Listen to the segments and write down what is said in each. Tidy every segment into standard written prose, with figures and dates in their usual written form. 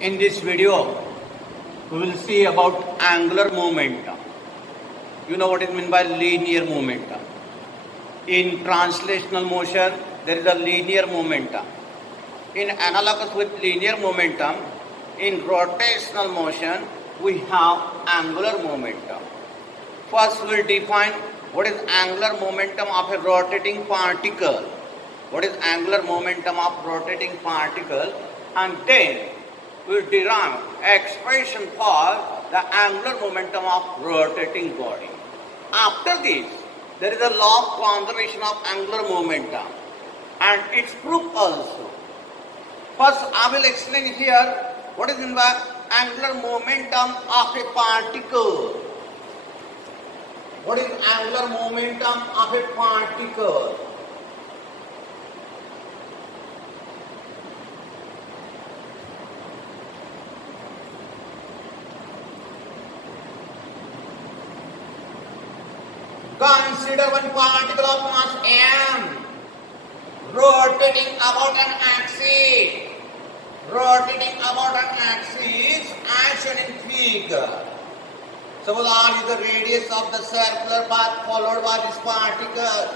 In this video, we will see about angular momentum. You know what is meant by linear momentum. In translational motion, there is a linear momentum. In analogous with linear momentum, in rotational motion, we have angular momentum. First, we will define what is angular momentum of a rotating particle. What is angular momentum of rotating particle, and then we will derive expression for the angular momentum of rotating body. After this, there is a law of conservation of angular momentum and its proof also. First, I will explain here what is meant by angular momentum of a particle. What is angular momentum of a particle? Consider one particle of mass m rotating about an axis. Rotating about an axis as shown in figure. Suppose r is the radius of the circular path followed by this particle.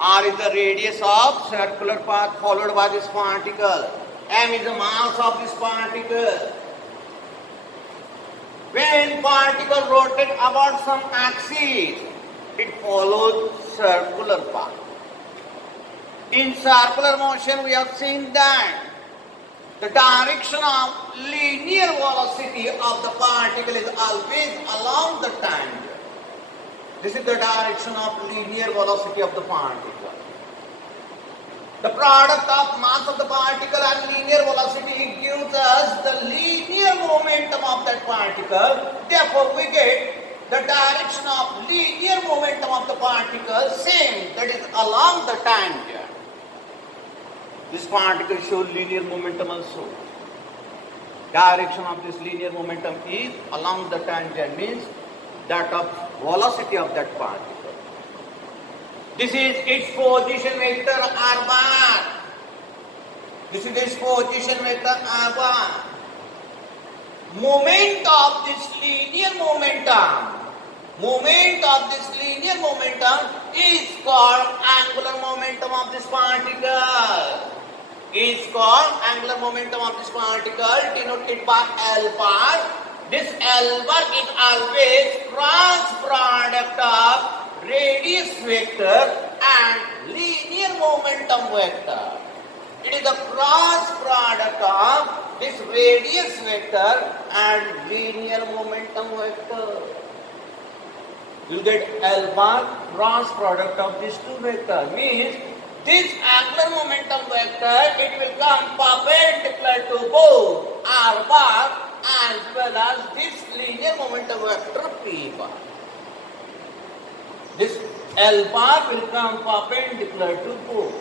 R is the radius of circular path followed by this particle. M is the mass of this particle. When particle rotates about some axis, it follows circular path. In circular motion, we have seen that the direction of linear velocity of the particle is always along the tangent. This is the direction of linear velocity of the particle. The product of mass of the particle and linear velocity gives us the linear momentum of that particle. Therefore, we get the direction of linear momentum of the particle same, that is along the tangent. This particle shows linear momentum also. Direction of this linear momentum is along the tangent, means that of velocity of that particle. This is its position vector r bar. This is its position vector r bar. Moment of this linear momentum. Moment of this linear momentum is called angular momentum of this particle. Is called angular momentum of this particle, denoted by L bar. This L bar is always cross product of radius vector and linear momentum vector. It is the cross product of this radius vector and linear momentum vector. You get L bar cross product of these two vectors. Means this angular momentum vector, it will come perpendicular to both R bar as well as this linear momentum vector P bar. This L bar will come perpendicular to both.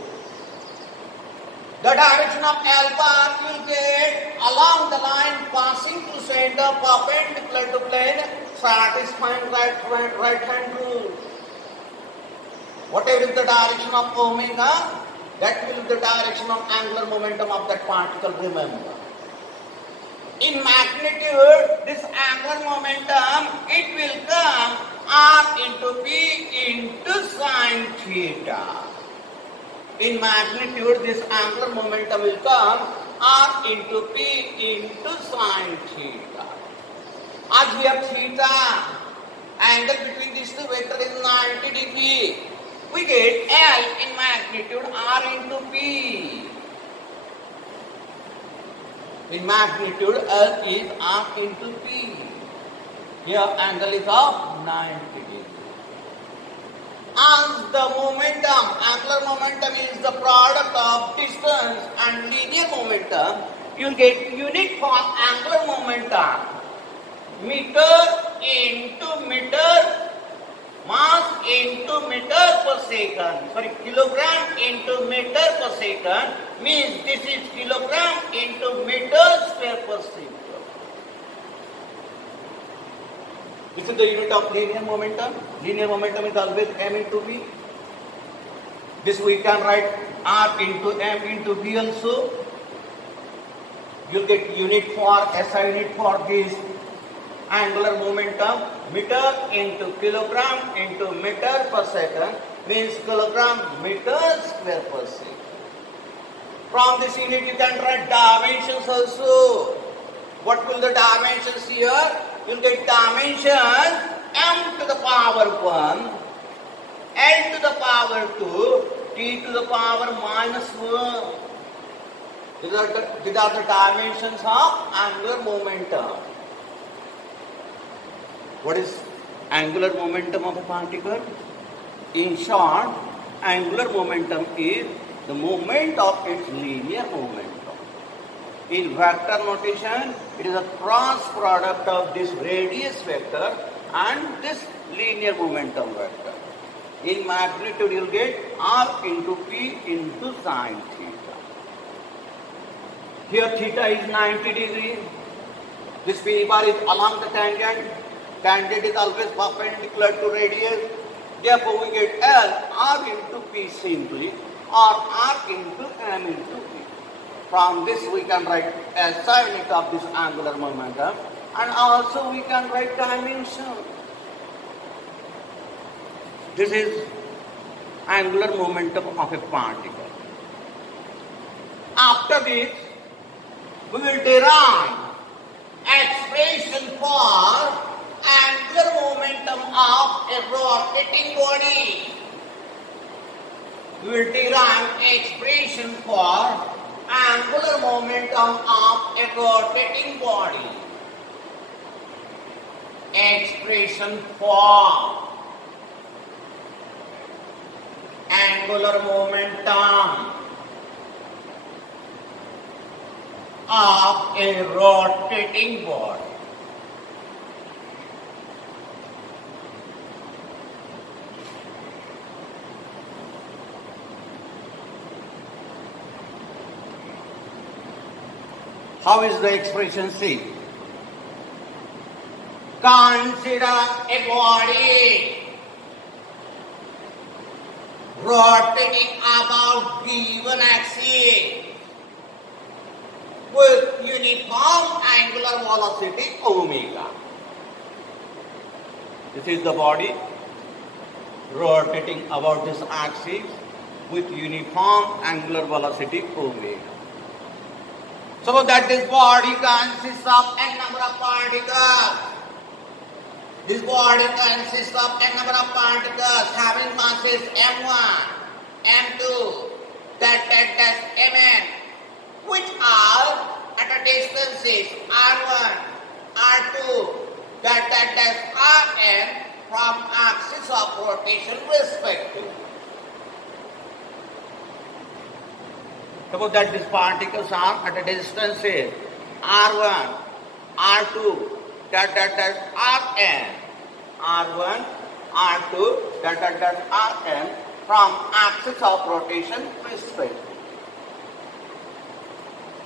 The direction of L bar will get along the line passing through center perpendicular to plane, satisfying right hand rule. Whatever is the direction of omega, that will be the direction of angular momentum of that particle, remember. In magnitude, this angular momentum, it will come r into p into sine theta. In magnitude, this angular momentum will come r into p into sine theta. As we have theta, angle between these two vectors is 90 degrees. We get L in magnitude r into p. In magnitude, L is r into p. Here angle is of 90 degrees. As the momentum, angular momentum is the product of distance and linear momentum, you will get unit for angular momentum. Meter into meter, mass into meter per second. Sorry, kilogram into meter per second means this is kilogram into meter square per second. This is the unit of linear momentum. Linear momentum is always m into v. This we can write r into m into v also. you'll get unit for SI unit for this angular momentum. Meter into kilogram into meter per second means kilogram meter square per second. From this unit you can write dimensions also. What will the dimensions here? You'll get dimension m to the power 1, l to the power 2, t to the power minus 1. These are the dimensions of angular momentum. What is angular momentum of a particle? In short, angular momentum is the moment of its linear momentum. In vector notation, it is a cross product of this radius vector and this linear momentum vector. In magnitude, you will get R into P into sine theta. Here theta is 90 degrees. This P bar is along the tangent. Tangent is always perpendicular to radius. Therefore, we get L R into P simply, or R into M into P. From this we can write SI unit of this angular momentum, and also we can write dimension. This is angular momentum of a particle. After this, we will derive expression for angular momentum of a rotating body. We will derive expression for angular momentum of a rotating body. Expression for angular momentum of a rotating body. How is the expression C? Consider a body rotating about given axis with uniform angular velocity omega. This is the body rotating about this axis with uniform angular velocity omega. So that this body consists of n number of particles. This body consists of n number of particles having masses m1, m2, mn, which are at a distances r1, r2, rn from axis of rotation respectively. Suppose that these particles are at a distance r1, r2, rn, r1, r2, rn from axis of rotation respectively.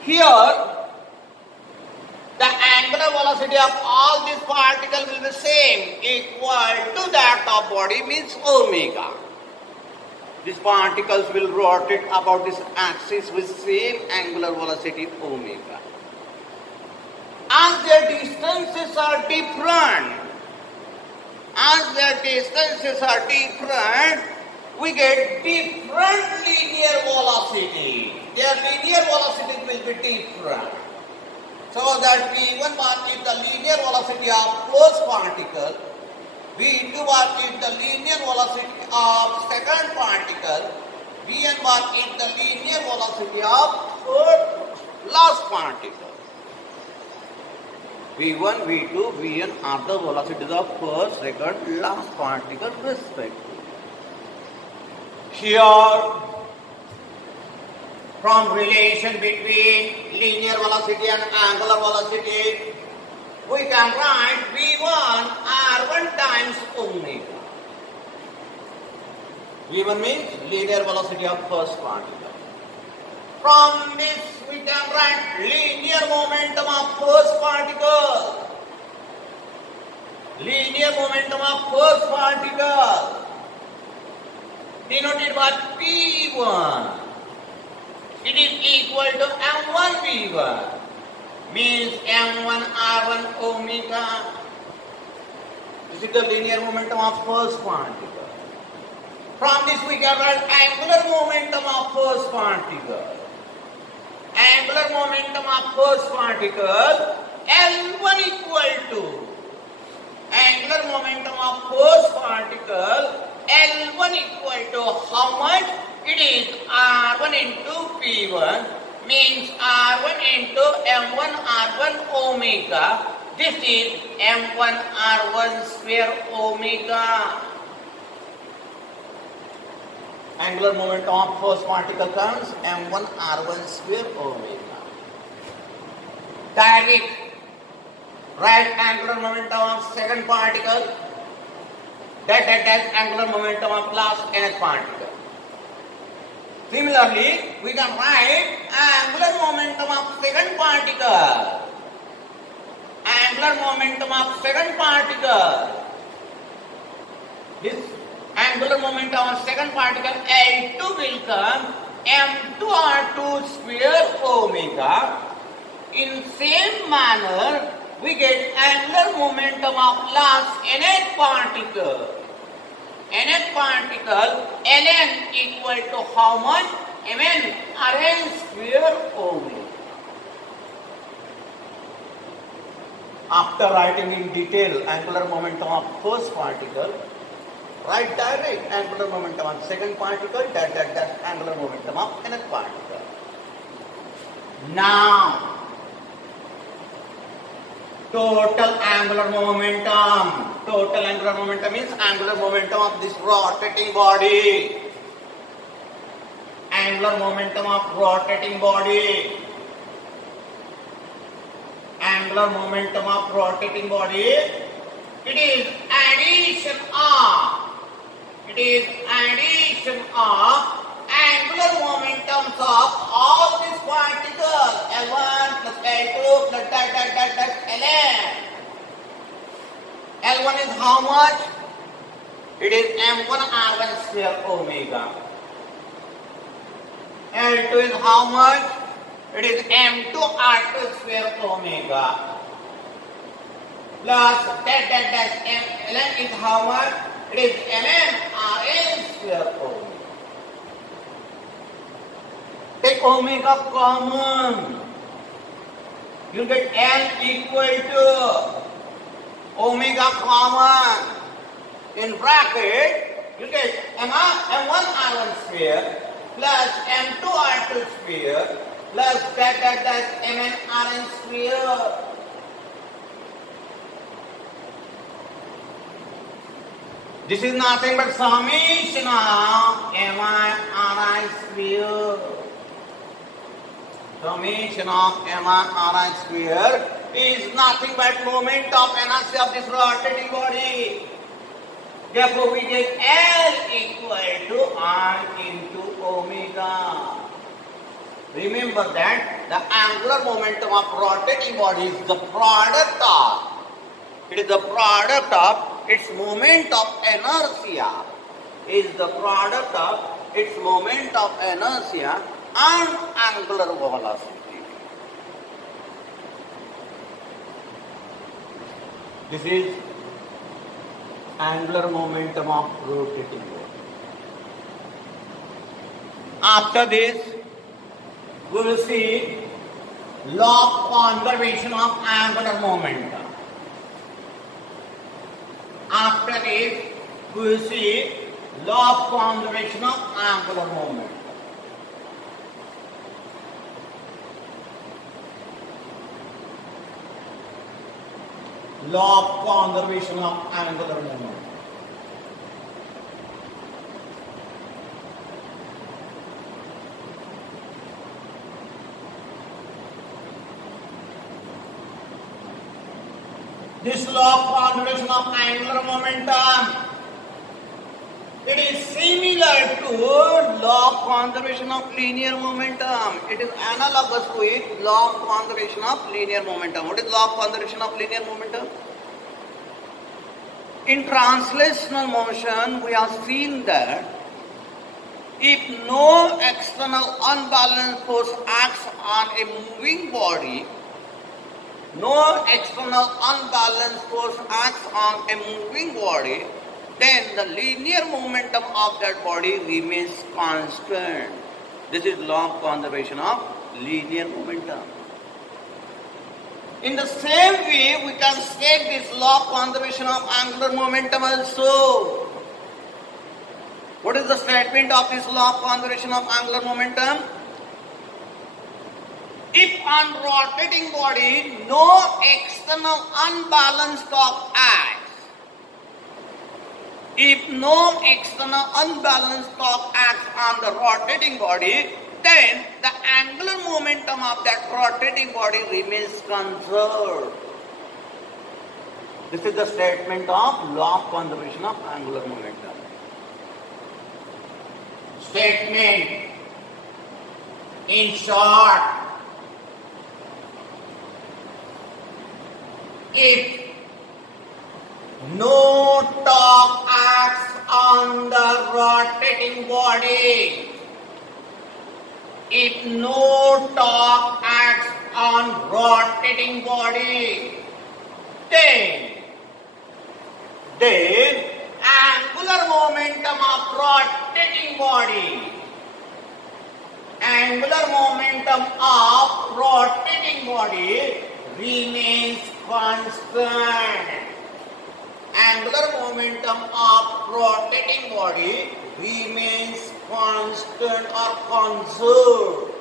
Here, the angular velocity of all these particles will be same, equal to that of body, means omega. These particles will rotate about this axis with same angular velocity omega. As their distances are different, we get different linear velocity. Their linear velocity will be different. So that V1 bar is the linear velocity of first particle, V2 bar is the linear velocity of second particle, Vn bar is the linear velocity of third last particle. V1, V2, Vn are the velocities of first, second, last particle respectively. Here, from relation between linear velocity and angular velocity, we can write V1 R1 times omega. V1 means linear velocity of first particle. From this we can write linear momentum of first particle. Linear momentum of first particle denoted by P1. It is equal to M1 V1 means m1 r1 omega. This is the linear momentum of first particle. From this we can write angular momentum of first particle. Angular momentum of first particle L1 equal to angular momentum of first particle L1 equal to how much? It is R1 into P1 means R1 into M1 R1 omega. This is M1 R1 square omega. Angular momentum of first particle comes M1 R1 square omega. Direct right angular momentum of second particle. That's angular momentum of last nth particle. Similarly, we can write angular momentum of second particle. Angular momentum of second particle. This angular momentum of second particle L2 will come M2R2 square omega. In same manner, we get angular momentum of last nth particle. Nth particle Ln equal to how much? Mn Rn square omega. After writing in detail angular momentum of first particle, write direct angular momentum of second particle, that angular momentum of nth particle. Now, total angular momentum. Total angular momentum is angular momentum of this rotating body. Angular momentum of rotating body. Angular momentum of rotating body. It is addition of. It is addition of angular momentums of all these particles. L1 plus L2 plus that Ln. L1 is how much? It is M1 R1 square omega. L2 is how much? It is M2 R2 square omega. Plus that Ln is how much? It is Mn Rn square omega. Take omega common. You get L equal to omega common. In bracket, you get M1 R1 square plus M2 R2 square plus that Mn Rn square. This is nothing but summation of Mn Rn square. Summation of Mn Rn square is nothing but moment of inertia of this rotating body. Therefore, we get L equal to R into omega. Remember that the angular momentum of rotating body is the product of. It is the product of its moment of inertia. Is the product of its moment of inertia and angular velocity. This is angular momentum of rotating body. After this, we will see law of conservation of angular momentum. After this, we will see law of conservation of angular momentum. Law of conservation of angular momentum. This law of conservation of angular momentum, it is similar to law of conservation of linear momentum. It is analogous with law of conservation of linear momentum. What is law of conservation of linear momentum? In translational motion, we have seen that if no external unbalanced force acts on a moving body, no external unbalanced force acts on a moving body, then the linear momentum of that body remains constant. This is law of conservation of linear momentum. In the same way, we can state this law of conservation of angular momentum also. What is the statement of this law of conservation of angular momentum? If on rotating body no external unbalanced torque acts, if no external unbalanced torque acts on the rotating body, then the angular momentum of that rotating body remains conserved. This is the statement of law of conservation of angular momentum. Statement in short: if no torque acts on the rotating body, if no torque acts on rotating body, then angular momentum of rotating body, angular momentum of rotating body remains constant. Angular momentum of rotating body remains constant or conserved.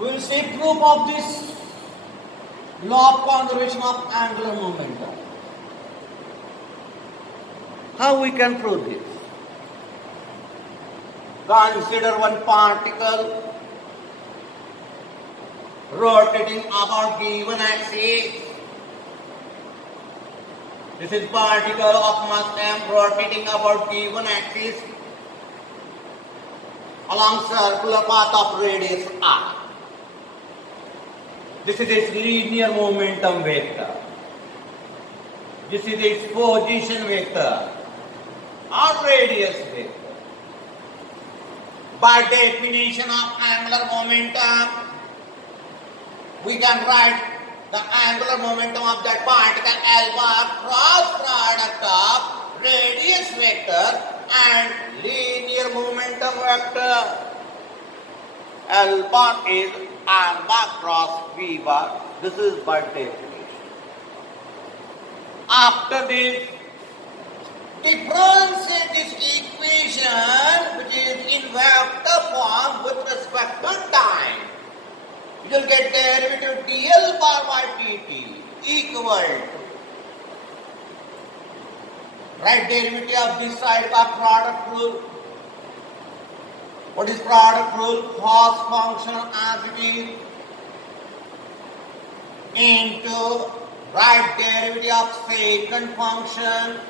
We will see proof of this law of conservation of angular momentum. How we can prove this? Consider one particle rotating about given axis. This is particle of mass m rotating about given axis along circular path of radius r. This is its linear momentum vector. This is its position vector or radius vector. By definition of angular momentum, we can write the angular momentum of that particle L bar cross product of radius vector and linear momentum vector. L bar is R bar cross V bar. This is by definition. After this, differentiate this equation, which is in vector form with respect to time. You will get derivative dl bar by dt equal to right derivative of this side by product rule. What is product rule? Cos function as it is into right derivative of secant function.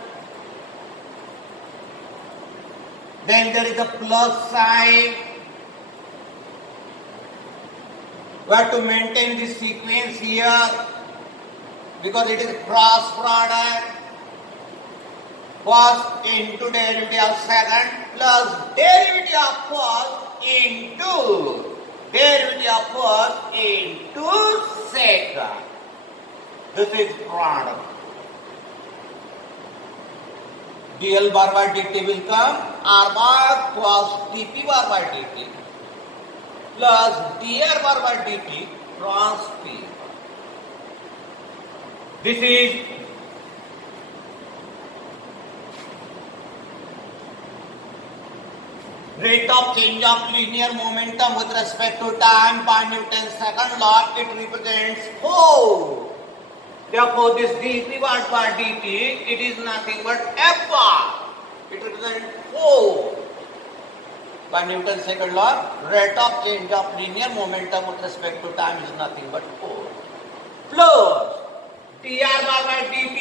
Then there is a plus sign. We have to maintain this sequence here because it is cross product. First into derivative of second plus derivative of first into derivative of first into second. This is product. dl bar by dt will come r bar cross dp bar by dt plus dr bar by dt cross p. This is rate of change of linear momentum with respect to time by Newton's second law. It represents force. Therefore, this dp bar by dt, it is nothing but f bar. It represents force. By Newton's second law, rate of change of linear momentum with respect to time is nothing but force. Plus dr bar by dt,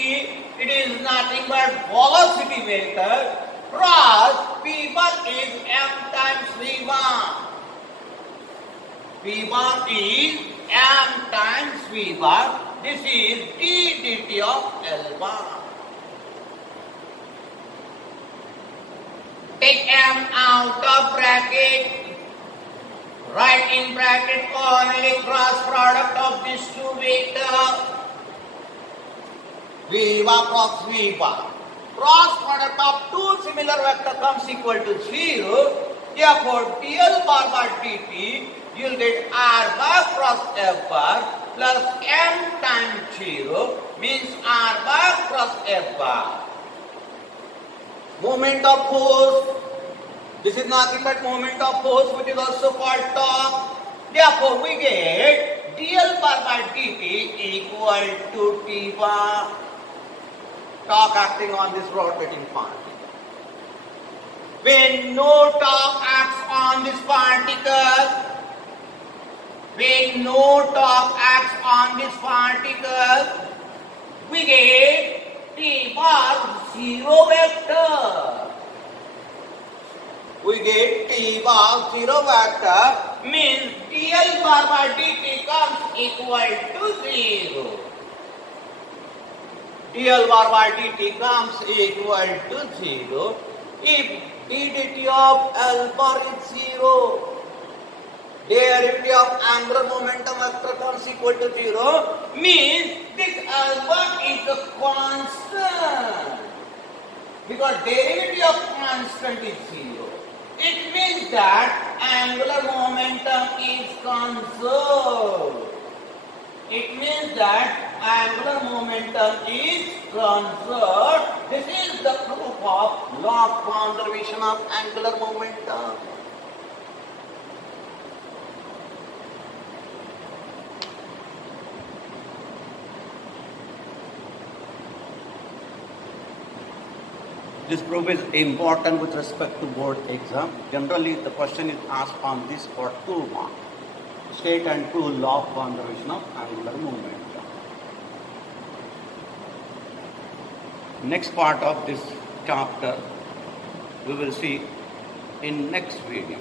it is nothing but velocity vector. Cross p bar is m times v bar. V bar is m times v bar. This is d dt of L bar. take m out of bracket, write in bracket only cross product of these two vectors, v bar cross v bar. Cross product of two similar vectors comes equal to 0. Therefore, dl bar by dt, you will get r bar cross f bar plus m times 0 means r bar cross f bar. Moment of force. This is nothing but moment of force, which is also called torque. Therefore, we get dl bar by dt equal to t bar. Torque acting on this rotating particle. When no torque acts on this particle, we get t bar 0 vector. Means dl bar by dt comes equal to 0. dl bar by dt comes equal to 0 if d dt of L bar is 0. Derivative of angular momentum vector comes equal to 0 means this L bar is a constant. Because derivative of constant is 0. It means that angular momentum is conserved. This is the proof of law of conservation of angular momentum. This proof is important with respect to board exam. Generally, the question is asked on this for 2 marks. State and prove law of conservation of angular momentum. Next part of this chapter we will see in next video.